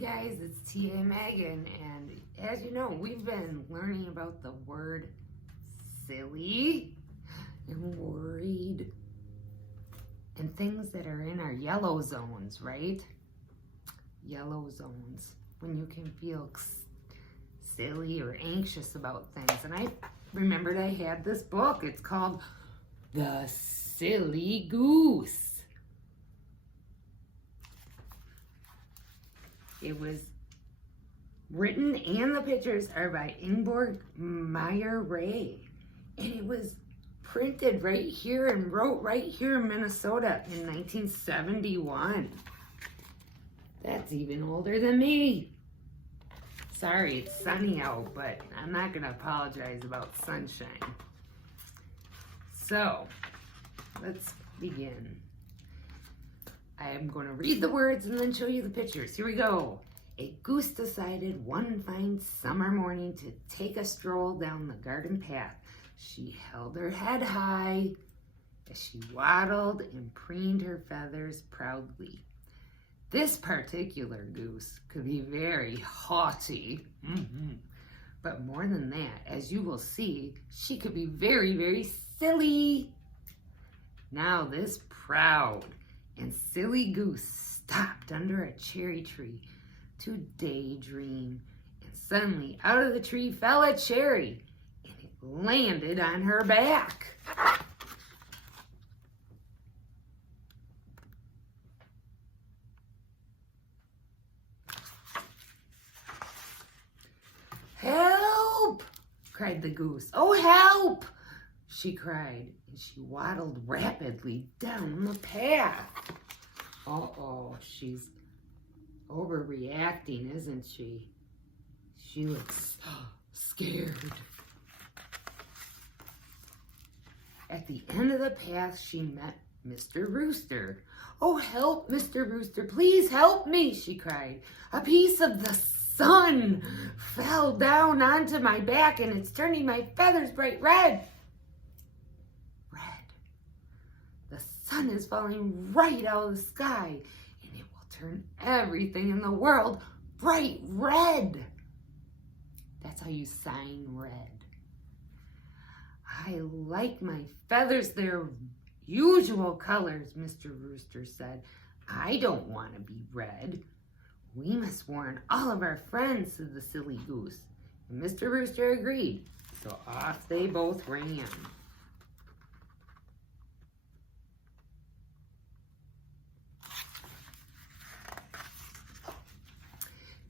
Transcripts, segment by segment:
guys, it's TA Megan, and as you know, we've been learning about the word silly and worried and things that are in our yellow zones, right? Yellow zones, when you can feel silly or anxious about things. And I remembered I had this book. It's called The Silly Goose. It was written and the pictures are by Ingeborg Meyer-Ray. And it was printed right here and wrote right here in Minnesota in 1971. That's even older than me. Sorry, it's sunny out, but I'm not going to apologize about sunshine. So, let's begin. I'm going to read the words and then show you the pictures. Here we go. A goose decided one fine summer morning to take a stroll down the garden path. She held her head high as she waddled and preened her feathers proudly. This particular goose could be very haughty, but more than that, as you will see, she could be very, very silly. Now this proud and silly goose stopped under a cherry tree to daydream, and suddenly out of the tree fell a cherry, and it landed on her back. "Help!" cried the goose. "Oh, help!" she cried, and she waddled rapidly down the path. Uh-oh, she's overreacting, isn't she? She looks scared. At the end of the path, she met Mr. Rooster. "Oh, help, Mr. Rooster, please help me," she cried. "A piece of the sun fell down onto my back and it's turning my feathers bright red." Red. The sun is falling right out of the sky and it will turn everything in the world bright red. That's how you sign red. "I like my feathers their usual colors," Mr. Rooster said. "I don't want to be red." "We must warn all of our friends," said the silly goose. And Mr. Rooster agreed, so off they both ran.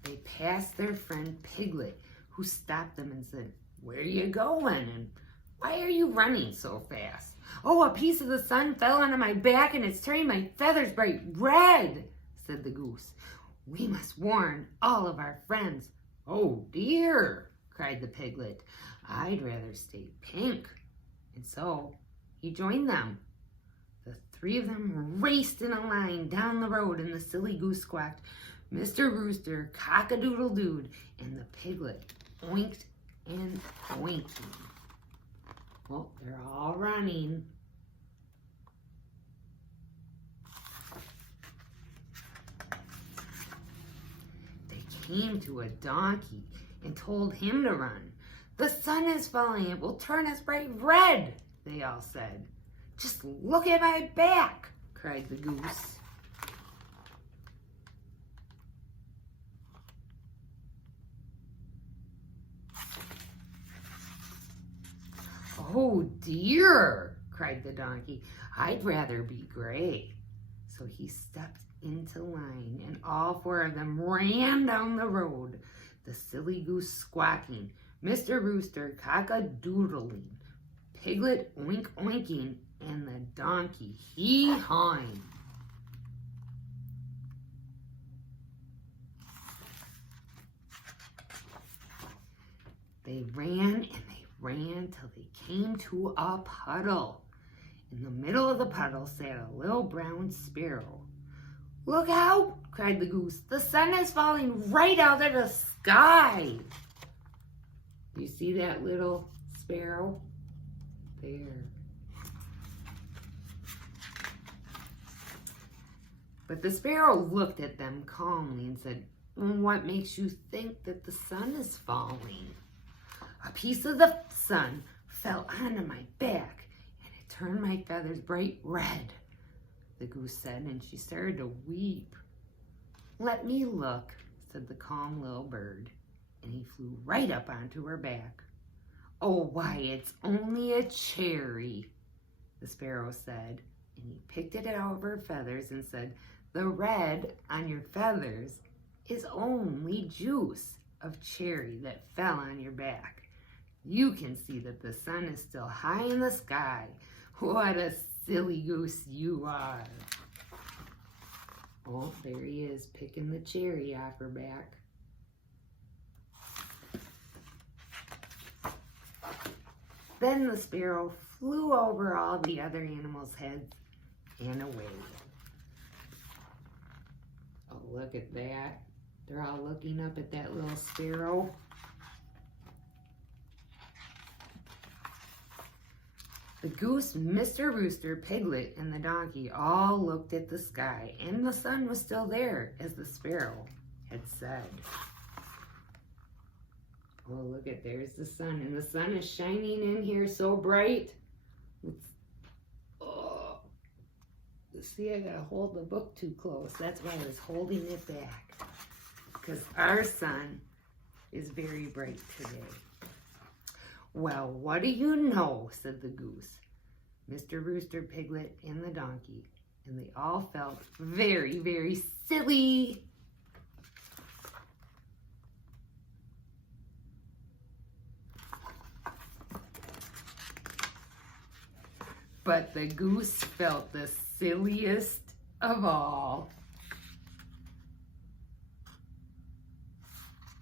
They passed their friend Piglet, who stopped them and said, "Where are you going? And why are you running so fast?" "Oh, a piece of the sun fell onto my back and it's turning my feathers bright red," said the goose. "We must warn all of our friends." "Oh dear," cried the piglet. "I'd rather stay pink." And so he joined them. The three of them raced in a line down the road and the silly goose squawked, "Mr. Rooster, cock-a-doodle-dood," and the piglet oinked and oinked. Well, they're all running. They came to a donkey and told him to run. "The sun is falling. It will turn us bright red," they all said. "Just look at my back," cried the goose. "Oh dear," cried the donkey. "I'd rather be gray." So he stepped into line and all four of them ran down the road, the silly goose squawking, Mr. Rooster cock-a-doodling, Piglet oink-oinking, and the donkey hee-hawing. They ran and they ran till they came to a puddle. In the middle of the puddle sat a little brown sparrow. "Look out," cried the goose. "The sun is falling right out of the sky." Do you see that little sparrow? There. But the sparrow looked at them calmly and said, What makes you think that the sun is falling? A piece of the sun fell onto my back, and it turned my feathers bright red, the goose said, and she started to weep. Let me look, said the calm little bird, and he flew right up onto her back. Oh, why, it's only a cherry, the sparrow said, and he picked it out of her feathers and said, the red on your feathers is only juice of cherry that fell on your back. You can see that the sun is still high in the sky. What a silly goose you are. Oh, there he is, picking the cherry off her back. Then the sparrow flew over all the other animals' heads and away. Oh, look at that. They're all looking up at that little sparrow. The goose, Mr. Rooster, Piglet, and the donkey all looked at the sky, and the sun was still there, as the sparrow had said. Oh, look at, there's the sun, and the sun is shining in here so bright. See, I gotta hold the book too close. That's why I was holding it back, because our sun is very bright today. Well, what do you know, said the goose, Mr. Rooster, Piglet, and the donkey, and they all felt very, very silly. But the goose felt the silliest of all.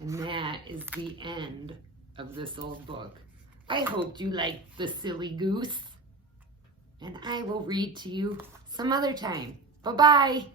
And that is the end of this old book. I hope you liked the Silly Goose. And I will read to you some other time. Bye-bye.